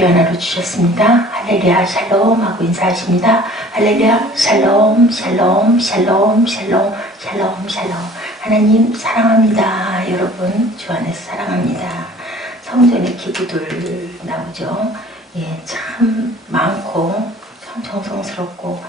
귀한 하루 주셨습니다. 할렐루야 샬롬 하고 인사하십니다. 할렐루야 샬롬 샬롬 샬롬 샬롬 샬롬 샬롬. 하나님 사랑합니다. 여러분 주 안에서 사랑합니다. 성전의 기구들 나오죠. 예, 참 많고 참 정성스럽고,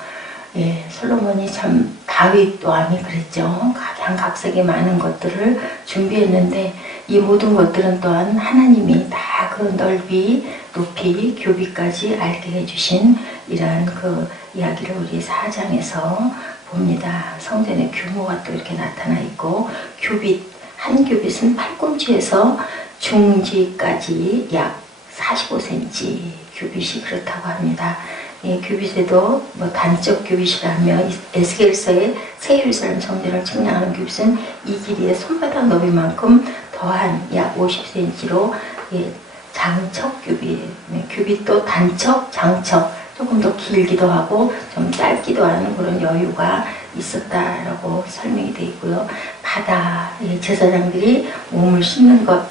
예, 솔로몬이 참 다윗 또한 그랬죠. 각양각색의 많은 것들을 준비했는데 이 모든 것들은 또한 하나님이 다 그 넓이, 높이, 교비까지 알게 해주신 이러한 그 이야기를 우리 4장에서 봅니다. 성전의 규모가 또 이렇게 나타나 있고, 규빗, 한 규빗은 팔꿈치에서 중지까지 약 45cm 규빗이 그렇다고 합니다. 예, 규빗에도 뭐 단적 규빗이라며 에스겔서의 새 예루살렘 성전을 측량하는 규빗은 이 길이의 손바닥 너비만큼 더한 약 50cm로, 예, 장척 규빗, 네, 규빗도 단척, 장척, 조금 더 길기도 하고 좀 짧기도 하는 그런 여유가 있었다라고 설명이 되어 있고요. 바다, 예, 제사장들이 몸을 씻는 것,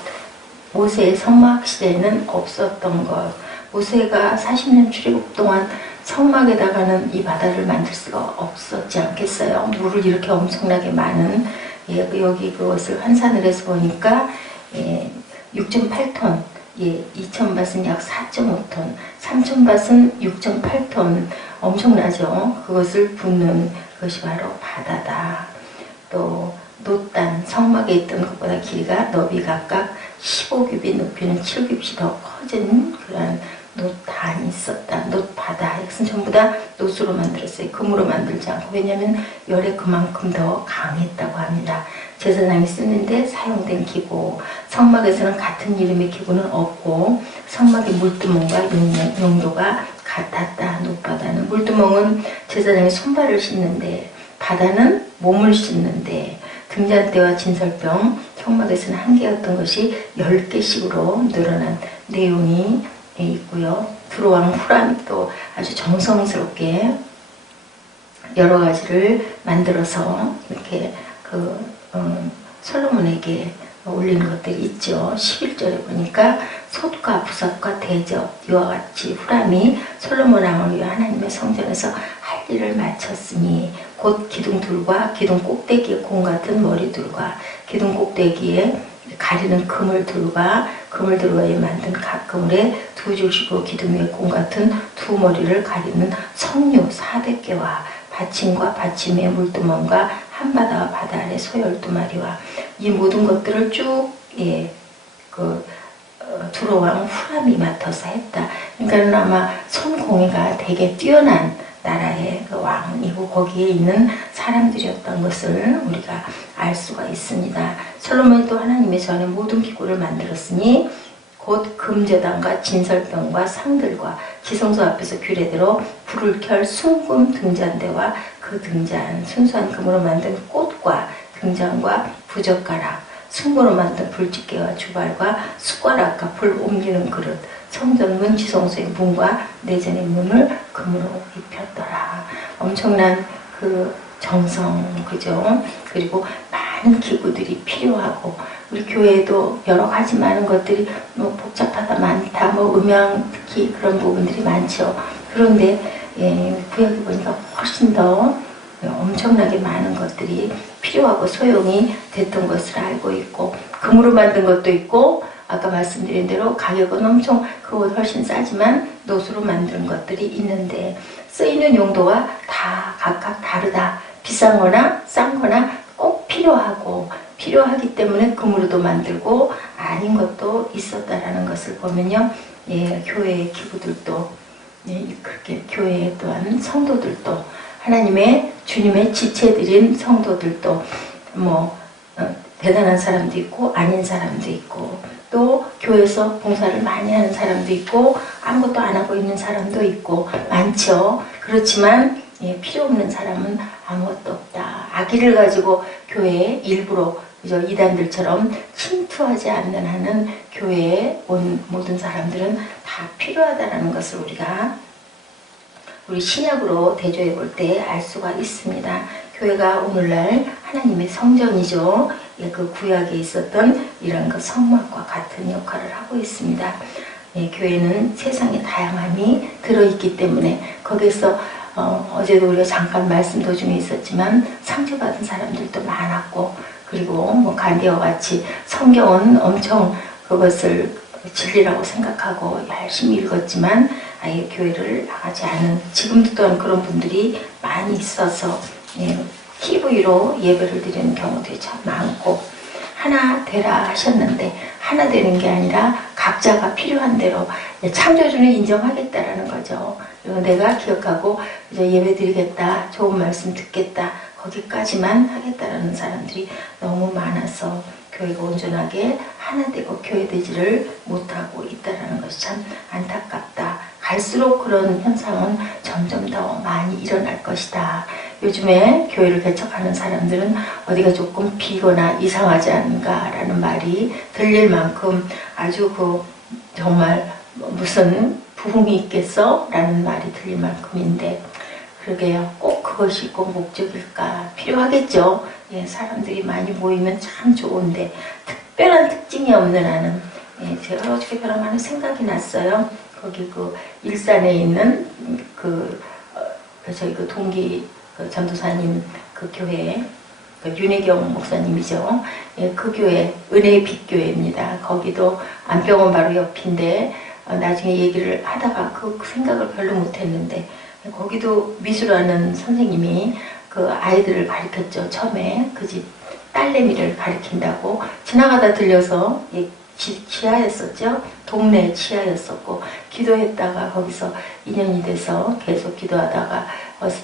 모세의 성막 시대에는 없었던 것. 모세가 40년 출애굽 동안 성막에다가는 이 바다를 만들 수가 없었지 않겠어요. 물을 이렇게 엄청나게 많은, 예, 여기 그것을 환산을 해서 보니까, 예, 6.8톤, 예, 2,000밭은 약 4.5톤, 3,000밭은 6.8톤, 엄청나죠. 그것을 붓는 것이 바로 바다다. 또 놋단, 성막에 있던 것보다 길이가 너비 각각 15규빗, 높이는 7규빗이 더 커진 그런 놋단이 있었다. 놋바다. 이것은 전부 다 놋으로 만들었어요. 금으로 만들지 않고. 왜냐하면 열에 그만큼 더 강했다고 합니다. 제사장이 쓰는데 사용된 기구, 성막에서는 같은 이름의 기구는 없고 성막의 물두멍과 용도가 같았다. 놋바다는, 물두멍은 제사장이 손발을 씻는데, 바다는 몸을 씻는데, 등잔대와 진설병, 성막에서는 한 개였던 것이 10개씩으로 늘어난 내용이 있고요. 두로왕 후람이 또 아주 정성스럽게 여러 가지를 만들어서 이렇게 솔로몬에게 올리는 것들이 있죠. 11절에 보니까 솥과 부석과 대접 이와 같이 후람이 솔로몬 왕을 위해 하나님의 성전에서 할 일을 마쳤으니, 곧 기둥둘과 기둥 꼭대기에 공 같은 머리둘과 기둥 꼭대기에 가리는 그물둘과 그물들과에 만든 각 그물에 두 줄씩으로 기둥 위에 공 같은 두 머리를 가리는 석류 400개와 받침과 받침의 물두멍과 한바다와 바다 아래 소 12마리와 이 모든 것들을 쭉, 예, 두로왕 후람이 맡아서 했다. 그러니까 아마 손공예가 되게 뛰어난 나라의 그 왕이고 거기에 있는 사람들이었던 것을 우리가 알 수가 있습니다. 솔로몬이 또 하나님의 전에 모든 기구를 만들었으니 곧 금제단과 진설병과 상들과 지성소 앞에서 규례대로 불을 켤 순금 등잔대와 그 등잔, 순수한 금으로 만든 꽃과 등잔과 부젓가락, 순금으로 만든 불집게와 주발과 숟가락과 불 옮기는 그릇, 성전문 지성소의 문과 내전의 문을 금으로 입혔더라. 엄청난 그 정성, 그죠? 그리고 많은 기구들이 필요하고, 우리 교회에도 여러 가지 많은 것들이 뭐 복잡하다, 많다, 뭐 음향 특히 그런 부분들이 많죠. 그런데, 예, 구약에 보니까 훨씬 더 엄청나게 많은 것들이 필요하고 소용이 됐던 것을 알고 있고, 금으로 만든 것도 있고, 아까 말씀드린 대로 가격은 엄청 그거 훨씬 싸지만 놋으로 만든 것들이 있는데 쓰이는 용도가 다 각각 다르다. 비싼 거나 싼 거나 꼭 필요하기 때문에 금으로도 만들고 아닌 것도 있었다라는 것을 보면요. 예, 교회의 기구들도, 예, 그렇게 교회에 또한 성도들도, 하나님의 주님의 지체들인 성도들도 뭐 대단한 사람도 있고 아닌 사람도 있고, 또 교회에서 봉사를 많이 하는 사람도 있고 아무것도 안 하고 있는 사람도 있고 많죠. 그렇지만, 예, 필요 없는 사람은 아무것도 없다. 악의를 가지고 교회에 일부러 이단들처럼 침투하지 않는 한은 교회에 온 모든 사람들은 다 필요하다라는 것을 우리 신약으로 대조해 볼 때 알 수가 있습니다. 교회가 오늘날 하나님의 성전이죠. 예, 그 구약에 있었던 이런 그 성막과 같은 역할을 하고 있습니다. 교회는 세상의 다양함이 들어있기 때문에 거기서 어제도 우리가 잠깐 말씀 도중에 있었지만 상처받은 사람들도 많았고, 그리고 뭐 간디와 같이 성경은 엄청 그것을 진리라고 생각하고 열심히 읽었지만 아예 교회를 나가지 않은, 지금도 또한 그런 분들이 많이 있어서 TV로 예배를 드리는 경우들이 참 많고, 하나 되라 하셨는데 하나 되는 게 아니라 각자가 필요한 대로 창조주는 인정하겠다라는 거죠. 그리고 내가 기억하고 이제 예배 드리겠다, 좋은 말씀 듣겠다, 거기까지만 하겠다라는 사람들이 너무 많아서 교회가 온전하게 하나 되고 교회되지를 못하고 있다는 것이 참 안타깝다. 갈수록 그런 현상은 점점 더 많이 일어날 것이다. 요즘에 교회를 개척하는 사람들은 어디가 조금 비거나 이상하지 않은가라는 말이 들릴 만큼 아주 정말 무슨 부흥이 있겠어? 라는 말이 들릴 만큼인데, 그러게요. 꼭 그것이 꼭 목적일까? 필요하겠죠. 사람들이 많이 모이면 참 좋은데 특별한 특징이 없는 한은, 제가 어저께 별로 생각이 났어요. 거기 일산에 있는 저희 동기 전도사님 교회, 윤혜경 목사님이죠. 그 교회, 은혜의 빛교회입니다. 거기도 안병원 바로 옆인데, 나중에 얘기를 하다가 그 생각을 별로 못했는데, 거기도 미술하는 선생님이 아이들을 가르쳤죠. 처음에 그 집 딸내미를 가르친다고 지나가다 들려서, 지하였었죠. 동네 지하였었고, 기도했다가 거기서 인연이 돼서 계속 기도하다가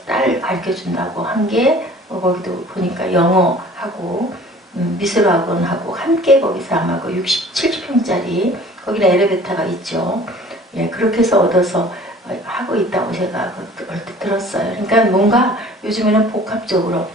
딸 가르쳐준다고 한 게, 거기도 보니까 영어하고 미술학원하고 함께 거기서 아마 70평짜리 거기는 엘리베이터가 있죠. 그렇게 해서 얻어서 하고 있다고 제가 얼핏 들었어요. 그러니까 뭔가 요즘에는 복합적으로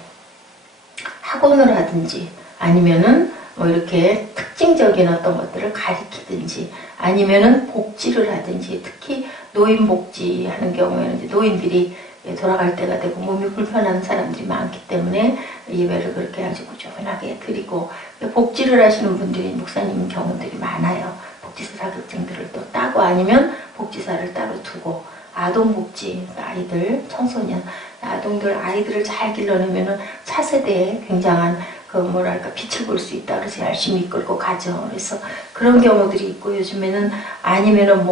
학원을 하든지 아니면은 뭐 이렇게 특징적인 어떤 것들을 가리키든지 아니면은 복지를 하든지, 특히 노인 복지 하는 경우에는 이제 노인들이 돌아갈 때가 되고 몸이 불편한 사람들이 많기 때문에 예배를 그렇게 아주 꾸준하게 드리고, 복지를 하시는 분들이 목사님 경우들이 많아요. 복지사 자격증들을 또 따고 아니면 복지사를 따로 두고, 아동복지, 아이들, 청소년, 아동들, 아이들을 잘 길러내면은 차세대에 굉장한 빛을 볼 수 있다. 그래서 열심히 이끌고 가죠. 그래서 그런 경우들이 있고, 요즘에는 아니면은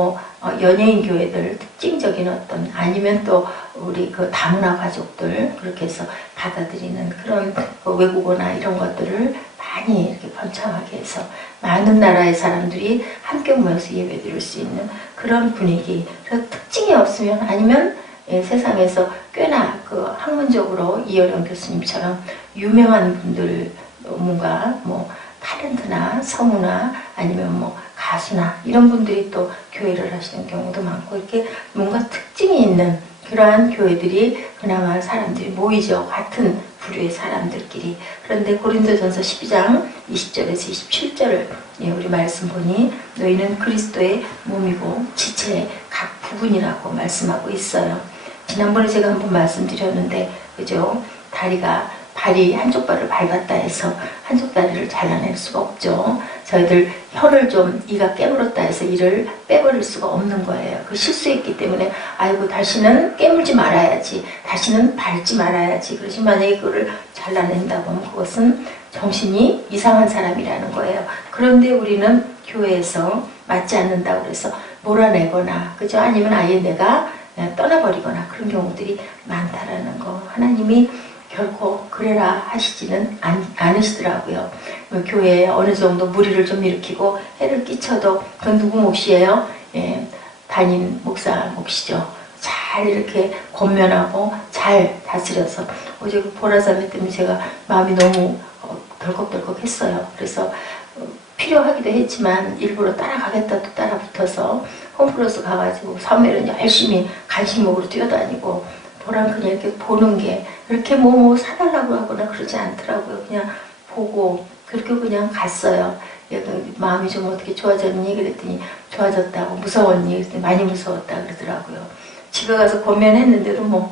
연예인 교회들 특징적인 어떤, 아니면 또 우리 다문화 가족들, 그렇게 해서 받아들이는 그런 외국어나 이런 것들을 많이 이렇게 번창하게 해서 많은 나라의 사람들이 함께 모여서 예배 드릴 수 있는 그런 분위기. 그래서 특징이 없으면, 아니면 세상에서 꽤나 학문적으로 이어령 교수님처럼 유명한 분들, 뭔가 탤런트나 성우나 아니면 가수나 이런 분들이 또 교회를 하시는 경우도 많고, 이렇게 뭔가 특징이 있는 그러한 교회들이 그나마 사람들이 모이죠. 같은 부류의 사람들끼리. 그런데 고린도전서 12장 20절에서 27절을 우리 말씀 보니, 너희는 그리스도의 몸이고 지체의 각 부분이라고 말씀하고 있어요. 지난번에 제가 한번 말씀드렸는데, 그죠? 발이 한쪽 발을 밟았다 해서 한쪽 다리를 잘라낼 수가 없죠. 저희들 혀를 좀 이가 깨물었다 해서 이를 빼버릴 수가 없는 거예요. 실수했기 때문에 아이고 다시는 깨물지 말아야지, 다시는 밟지 말아야지. 그러지 만약에 그거를 잘라낸다고 하면 그것은 정신이 이상한 사람이라는 거예요. 그런데 우리는 교회에서 맞지 않는다고 해서 몰아내거나, 그죠? 아니면 아예 내가 떠나버리거나 그런 경우들이 많다라는 거. 하나님이 결코 그래라 하시지는 않으시더라고요. 교회에 어느 정도 무리를 좀 일으키고 해를 끼쳐도 그건 누구 몫이에요? 담임 목사 몫이죠. 잘 이렇게 권면하고 잘 다스려서, 어제 보라자매 때문에 제가 마음이 너무 덜컥덜컥 했어요. 그래서 필요하기도 했지만 일부러 따라가겠다 또 따라붙어서 홈플러스 가가지고 사무엘은 열심히 간식먹으러 뛰어다니고, 보란 그냥 이렇게 보는 게, 그렇게 사달라고 하거나 그러지 않더라고요. 그냥 보고 그렇게 그냥 갔어요. 마음이 좀 어떻게 좋아졌니? 그랬더니 좋아졌다고. 무서웠니? 그랬더니 많이 무서웠다 그러더라고요. 집에 가서 권면했는데도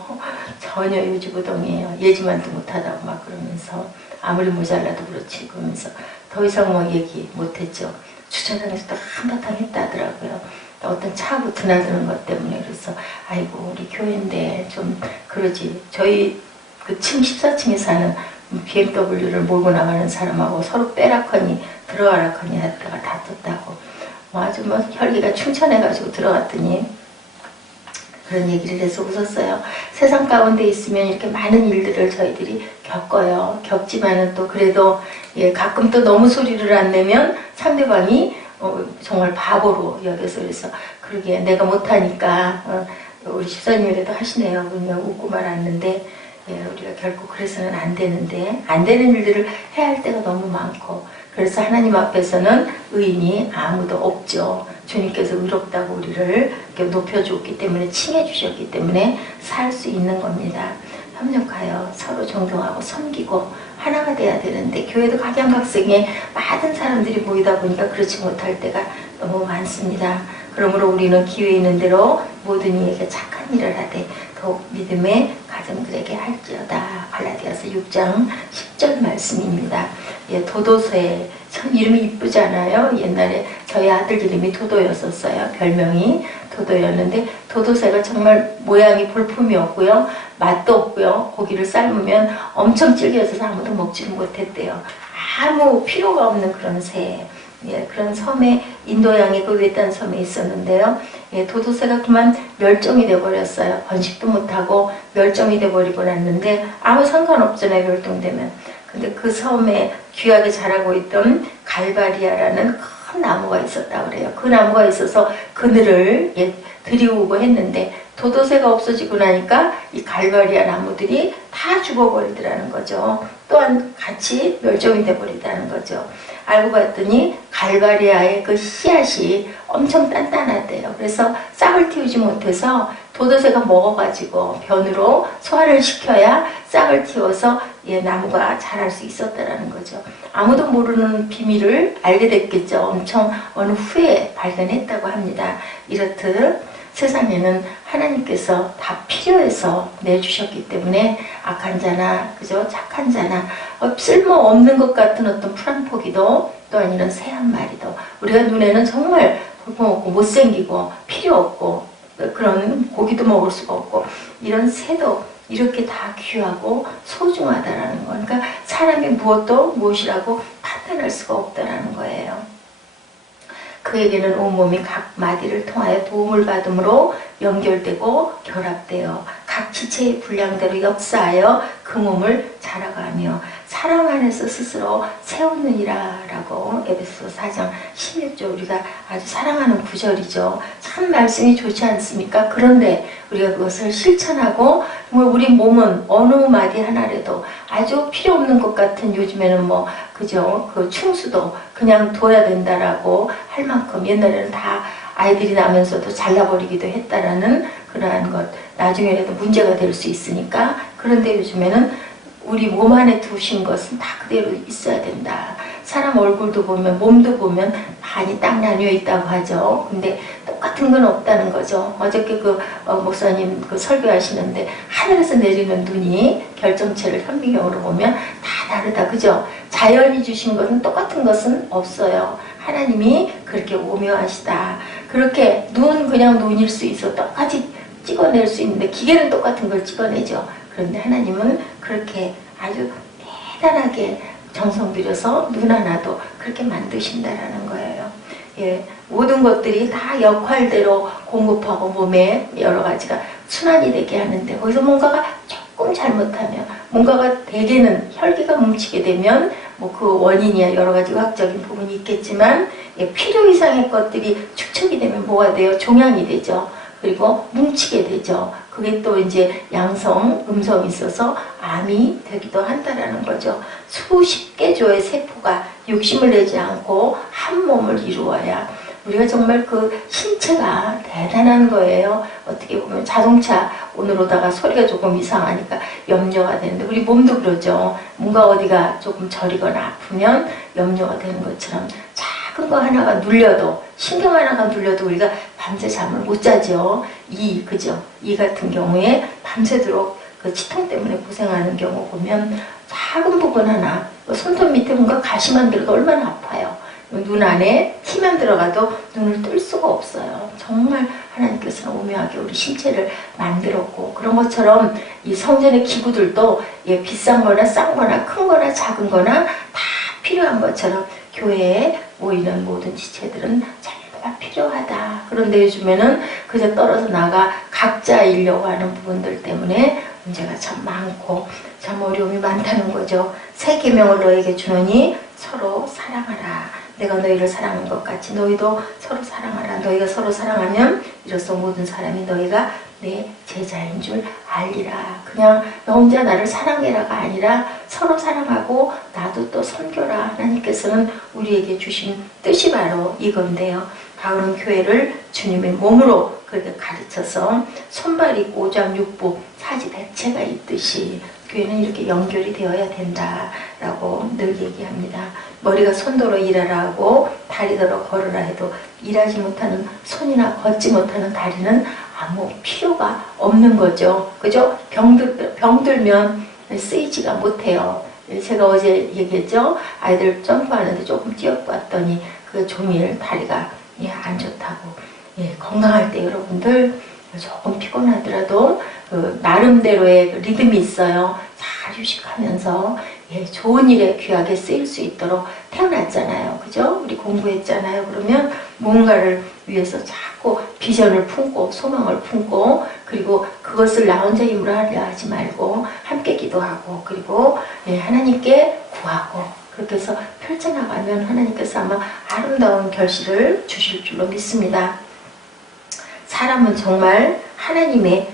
전혀 요지부동이에요. 예지만도 못하다고 막 그러면서, 아무리 모자라도 그렇지 그러면서 더 이상 얘기 못했죠. 주차장에서 또 한바탕 했다 하더라고요. 어떤 차하고 드나드는 것 때문에. 그래서 아이고 우리 교회인데 좀 그러지. 저희 그 층 14층에 사는 BMW를 몰고 나가는 사람하고 서로 빼라커니 들어가라커니 하다가 다퉜다고. 아주 뭐 혈기가 충천해가지고 들어갔더니 그런 얘기를 해서 웃었어요. 세상 가운데 있으면 이렇게 많은 일들을 저희들이 겪어요. 겪지만은 또 그래도 가끔 또 너무 소리를 안 내면 상대방이 정말 바보로 여겨서. 그래서 그러게 내가 못하니까 우리 집사님이라도 하시네요. 그냥 웃고 말았는데 우리가 결코 그래서는 안 되는데, 안 되는 일들을 해야 할 때가 너무 많고, 그래서 하나님 앞에서는 의인이 아무도 없죠. 주님께서 의롭다고 우리를 높여주었기 때문에, 칭해주셨기 때문에 살 수 있는 겁니다. 협력하여 서로 존경하고 섬기고 하나가 돼야 되는데, 교회도 각양각색의 많은 사람들이 모이다 보니까 그렇지 못할 때가 너무 많습니다. 그러므로 우리는 기회 있는 대로 모든 이에게 착한 일을 하되 더욱 믿음의 가정들에게 할지어다. 갈라디아서 6장 10절 말씀입니다. 도도새 참 이름이 이쁘잖아요. 옛날에 저희 아들 이름이 도도였었어요. 별명이 도도였는데, 도도새가 정말 모양이 볼품이 없고요, 맛도 없고요, 고기를 삶으면 엄청 질겨서 아무도 먹지를 못했대요. 아무 필요가 없는 그런 새. 그런 섬에, 인도양의 그 외딴 섬에 있었는데요. 도도새가 그만 멸종이 돼버렸어요. 번식도 못하고 멸종이 돼버리고 났는데 아무 상관없잖아요, 멸종되면. 근데 그 섬에 귀하게 자라고 있던 갈바리아라는 큰 나무가 있었다고 그래요. 그 나무가 있어서 그늘을 들이우고 했는데, 도도새가 없어지고 나니까 이 갈바리아 나무들이 다 죽어버리더라는 거죠. 또한 같이 멸종이 돼버리다는 거죠. 알고 봤더니 갈바리아의 그 씨앗이 엄청 단단하대요. 그래서 싹을 틔우지 못해서 도도새가 먹어가지고 변으로 소화를 시켜야 싹을 틔워서 나무가 자랄 수 있었다라는 거죠. 아무도 모르는 비밀을 알게 됐겠죠. 엄청 어느 후에 발견했다고 합니다. 이렇듯 세상에는 하나님께서 다 필요해서 내주셨기 때문에 악한 자나 그저 착한 자나 쓸모없는 것 같은 어떤 풀 한 포기도, 또한 이런 새 한 마리도, 우리가 눈에는 정말 볼품없고 못생기고 필요없고 그런 고기도 먹을 수가 없고 이런 새도 이렇게 다 귀하고 소중하다라는 거. 그러니까 사람이 무엇이라고 판단할 수가 없다라는 거예요. 그에게는 온몸이 각 마디를 통하여 도움을 받음으로 연결되고 결합되어 각 지체의 분량대로 역사하여 그 몸을 자라가며 사랑 안에서 스스로 세우느니라 라고 에베소 4장 16절, 우리가 아주 사랑하는 구절이죠. 참 말씀이 좋지 않습니까? 그런데 우리가 그것을 실천하고 정말 우리 몸은 어느 마디 하나라도 아주 필요 없는 것 같은, 요즘에는 그죠? 그 충수도 그냥 둬야 된다라고 할 만큼, 옛날에는 다 아이들이 나면서도 잘라버리기도 했다라는 그러한 것, 나중에라도 문제가 될 수 있으니까. 그런데 요즘에는 우리 몸 안에 두신 것은 다 그대로 있어야 된다. 사람 얼굴도 보면, 몸도 보면 반이 딱 나뉘어 있다고 하죠. 근데 똑같은 건 없다는 거죠. 어저께 목사님 설교하시는데 하늘에서 내리는 눈이 결정체를 현미경으로 보면 다 다르다. 그죠? 자연이 주신 것은 똑같은 것은 없어요. 하나님이 그렇게 오묘하시다. 그렇게 그냥 눈일 수 있어. 똑같이 찍어낼 수 있는데 기계는 똑같은 걸 찍어내죠. 그런데 하나님은 그렇게 아주 대단하게 정성 들여서 눈 하나도 그렇게 만드신다라는 거예요. 모든 것들이 다 역할대로 공급하고 몸에 여러 가지가 순환이 되게 하는데, 거기서 뭔가가 조금 잘못하면, 뭔가가 대개는 혈기가 뭉치게 되면 그 원인이야 여러 가지 의학적인 부분이 있겠지만, 필요 이상의 것들이 축적이 되면 뭐가 돼요? 종양이 되죠. 그리고 뭉치게 되죠. 그게 또 이제 양성, 음성이 있어서 암이 되기도 한다라는 거죠. 수십 개조의 세포가 욕심을 내지 않고 한 몸을 이루어야, 우리가 정말 그 신체가 대단한 거예요. 어떻게 보면 자동차 오늘 오다가 소리가 조금 이상하니까 염려가 되는데, 우리 몸도 그러죠. 뭔가 어디가 조금 저리거나 아프면 염려가 되는 것처럼 작은 거 하나가 눌려도, 신경 하나가 눌려도 우리가 밤새 잠을 못 자죠. 그죠? 이 같은 경우에 밤새도록 그 치통 때문에 고생하는 경우 보면 작은 부분 하나, 손톱 밑에 뭔가 가시만 들어도 얼마나 아파요. 눈 안에 티만 들어가도 눈을 뜰 수가 없어요. 정말 하나님께서는 오묘하게 우리 신체를 만들었고, 그런 것처럼 이 성전의 기구들도 비싼 거나 싼 거나 큰 거나 작은 거나 다 필요한 것처럼 교회에 모이는 모든 지체들은 전부가 필요하다. 그런데 요즘에는 그저 떨어져 나가 각자 일려고 하는 부분들 때문에 문제가 참 많고 참 어려움이 많다는 거죠. 새 계명을 너에게 주노니 서로 사랑하라. 내가 너희를 사랑한 것 같이 너희도 서로 사랑하라. 너희가 서로 사랑하면 이로써 모든 사람이 너희가 내 제자인 줄 알리라. 그냥 너 혼자 나를 사랑해라가 아니라 서로 사랑하고 나도 또 섬겨라. 하나님께서는 우리에게 주신 뜻이 바로 이건데요. 바울은 교회를 주님의 몸으로 그렇게 가르쳐서 손발 있고 오장육부 사지 대체가 있듯이 교회는 이렇게 연결이 되어야 된다라고 늘 얘기합니다. 머리가 손도로 일하라 하고 다리더러 걸으라 해도 일하지 못하는 손이나 걷지 못하는 다리는 아무 필요가 없는 거죠. 그죠? 병들면 쓰이지가 못해요. 제가 어제 얘기했죠. 아이들 점프하는데 조금 뛰어봤더니 그 종일 다리가 안 좋다고. 건강할 때 여러분들 조금 피곤하더라도 그 나름대로의 그 리듬이 있어요. 잘 휴식하면서 좋은 일에 귀하게 쓰일 수 있도록 태어났잖아요. 그죠? 우리 공부했잖아요. 그러면 뭔가를 위해서 자꾸 비전을 품고 소망을 품고, 그리고 그것을 나 혼자 힘으로 하려 하지 말고 함께 기도하고, 그리고 하나님께 구하고, 그렇게 해서 펼쳐나가면 하나님께서 아마 아름다운 결실을 주실 줄로 믿습니다. 사람은 정말 하나님의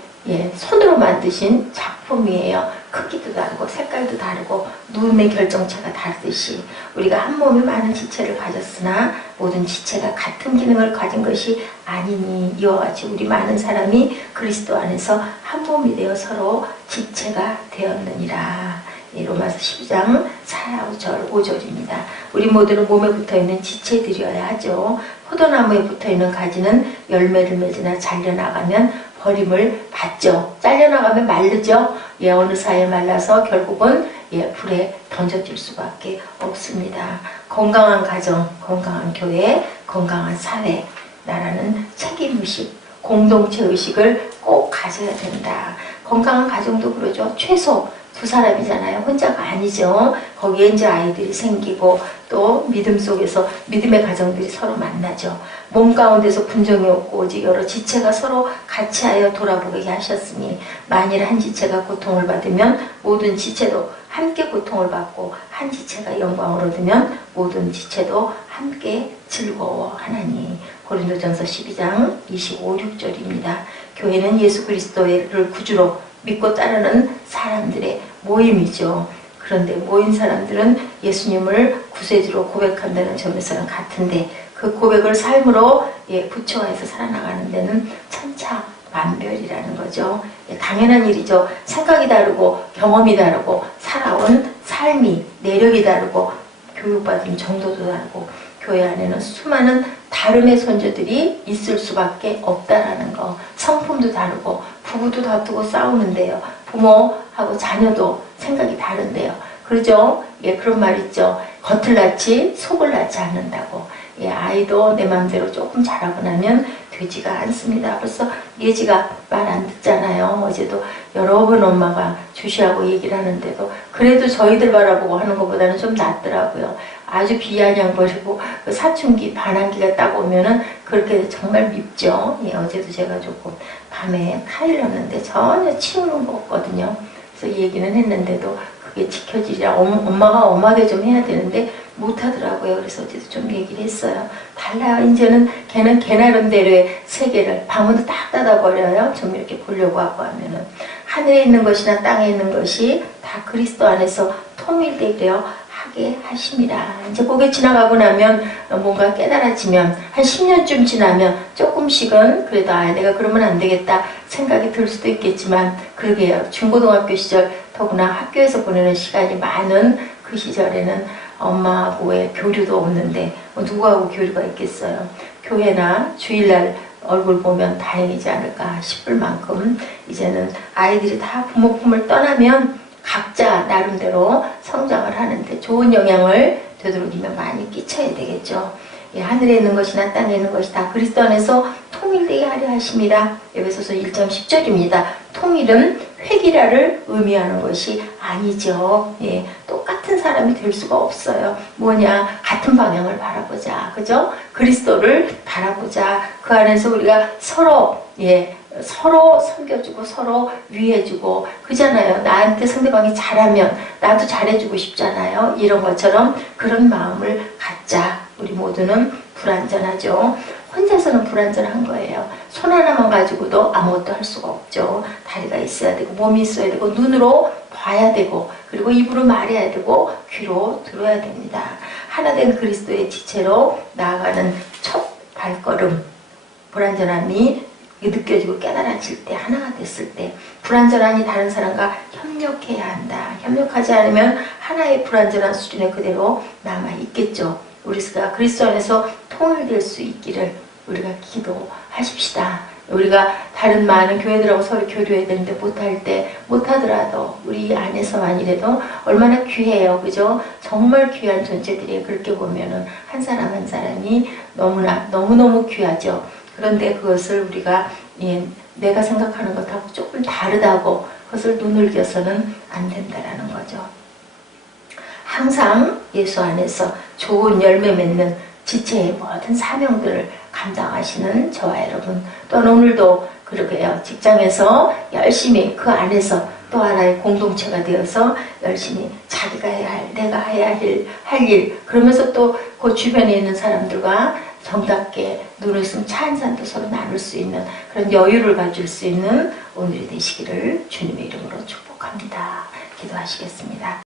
손으로 만드신 작품이에요. 크기도 다르고 색깔도 다르고 눈의 결정체가 다르듯이 우리가 한 몸에 많은 지체를 가졌으나 모든 지체가 같은 기능을 가진 것이 아니니 이와 같이 우리 많은 사람이 그리스도 안에서 한 몸이 되어 서로 지체가 되었느니라. 로마서 12장 4절 5절입니다. 우리 모두는 몸에 붙어있는 지체들이어야 하죠. 포도나무에 붙어있는 가지는 열매를 맺으나 잘려나가면 버림을 받죠. 잘려나가면 마르죠. 어느 사이에 말라서 결국은 불에 던져질 수밖에 없습니다. 건강한 가정, 건강한 교회, 건강한 사회, 나라는 책임의식, 공동체의식을 꼭 가져야 된다. 건강한 가정도 그러죠. 최소 두 사람이잖아요. 혼자가 아니죠. 거기에 이제 아이들이 생기고 또 믿음 속에서 믿음의 가정들이 서로 만나죠. 몸 가운데서 분정이 없고 오직 여러 지체가 서로 같이하여 돌아보게 하셨으니 만일 한 지체가 고통을 받으면 모든 지체도 함께 고통을 받고 한 지체가 영광을 얻으면 모든 지체도 함께 즐거워하나니. 고린도전서 12장 25, 6절입니다. 교회는 예수 그리스도를 구주로 믿고 따르는 사람들의 모임이죠. 그런데 모인 사람들은 예수님을 구세주로 고백한다는 점에서는 같은데 그 고백을 삶으로 부처화해서 살아나가는 데는 천차만별이라는 거죠. 당연한 일이죠. 생각이 다르고 경험이 다르고 살아온 삶이 내력이 다르고 교육받은 정도도 다르고 교회 안에는 수많은 다름의 선조들이 있을 수밖에 없다라는 거. 성품도 다르고 부부도 다투고 싸우는데요. 부모하고 자녀도 생각이 다른데요. 그러죠? 그런 말 있죠. 겉을 낳지 속을 낳지 않는다고. 아이도 내 마음대로 조금 자라고 나면 되지가 않습니다. 벌써 예지가 말 안 듣잖아요. 어제도 여러 번 엄마가 주시하고 얘기를 하는데도 그래도 저희들 바라보고 하는 것보다는 좀 낫더라고요. 아주 비아냥거리고 그 사춘기 반항기가 딱 오면은 그렇게 정말 밉죠. 어제도 제가 조금 밤에 칼을 넣었는데 전혀 치우는 거 없거든요. 그래서 얘기는 했는데도 그게 지켜지자 엄마가 엄하게 좀 해야 되는데 못하더라고요. 그래서 어제도 좀 얘기를 했어요. 달라요. 이제는 걔는 걔 나름대로의 세계를 방문도 딱 닫아버려요. 좀 이렇게 보려고 하고 하면은 하늘에 있는 것이나 땅에 있는 것이 다 그리스도 안에서 통일되려 하게 하심이라. 이제 그게 지나가고 나면 뭔가 깨달아지면 한 10년쯤 지나면 조금씩은 그래도 내가 그러면 안 되겠다 생각이 들 수도 있겠지만 그러게요. 중고등학교 시절 더구나 학교에서 보내는 시간이 많은 그 시절에는 엄마하고의 교류도 없는데 누구하고 교류가 있겠어요. 교회나 주일날 얼굴 보면 다행이지 않을까 싶을 만큼 이제는 아이들이 다 부모 품을 떠나면 각자 나름대로 성장을 하는데 좋은 영향을 되도록이면 많이 끼쳐야 되겠죠. 예, 하늘에 있는 것이나 땅에 있는 것이 다 그리스도 안에서 통일되게 하려 하심이라. 에베소서 1장 10절입니다. 통일은 획일화를 의미하는 것이 아니죠. 예, 똑같은 사람이 될 수가 없어요. 뭐냐, 같은 방향을 바라보자, 그죠? 그리스도를 바라보자. 그 안에서 우리가 서로 섬겨주고 서로 위해주고 그잖아요. 나한테 상대방이 잘하면 나도 잘해주고 싶잖아요. 이런 것처럼 그런 마음을 갖자. 우리 모두는 불완전하죠. 혼자서는 불완전한 거예요. 손 하나만 가지고도 아무것도 할 수가 없죠. 다리가 있어야 되고 몸이 있어야 되고 눈으로 봐야 되고 그리고 입으로 말해야 되고 귀로 들어야 됩니다. 하나된 그리스도의 지체로 나아가는 첫 발걸음, 불완전함이 느껴지고 깨달아질 때, 하나가 됐을 때 불완전하니 다른 사람과 협력해야 한다. 협력하지 않으면 하나의 불완전한 수준에 그대로 남아있겠죠. 우리가 그리스도 안에서 통일될 수 있기를 우리가 기도하십시다. 우리가 다른 많은 교회들하고 서로 교류해야 되는데 못하더라도 우리 안에서만이라도 얼마나 귀해요. 그죠? 정말 귀한 존재들이에요. 그렇게 보면은 한 사람 한 사람이 너무너무 귀하죠. 그런데 그것을 우리가 내가 생각하는 것하고 조금 다르다고 그것을 눈을겨서는 안 된다라는 거죠. 항상 예수 안에서 좋은 열매 맺는 지체의 모든 사명들을 감당하시는 저와 여러분, 또한 오늘도 그러게요. 직장에서 열심히 그 안에서 또 하나의 공동체가 되어서 열심히 자기가 해야 할, 내가 해야 할 일, 그러면서 또 그 주변에 있는 사람들과 정답게 눈을 숨 차 한 잔도 서로 나눌 수 있는 그런 여유를 가질 수 있는 오늘이 되시기를 주님의 이름으로 축복합니다. 기도하시겠습니다.